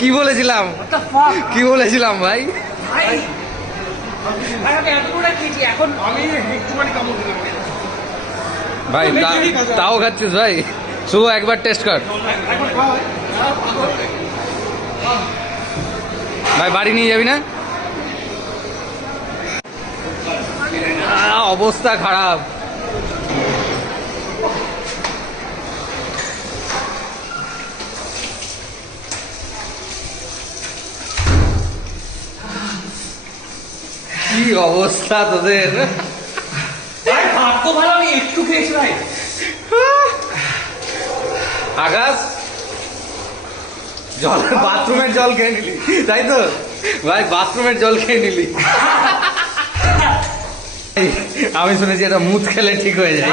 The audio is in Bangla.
কি বলেছিলাম কি বলেছিলাম ভাই? ভাই তাও খাচ্ছিস ভাই? শুভ একবার টেস্ট কর ভাই, বাড়ি নিয়ে যাবি না? অবস্থা খারাপ। কি অবস্থা তোদের? একটু খেয়েছি ভাই। আকাশ, জল বাথরুমের জল খেয়ে নিলি তাই তো ভাই? বাথরুমের জল খেয়ে নিলি। আমি শুনেছি এটা মুত খেলে ঠিক হয়ে যায়।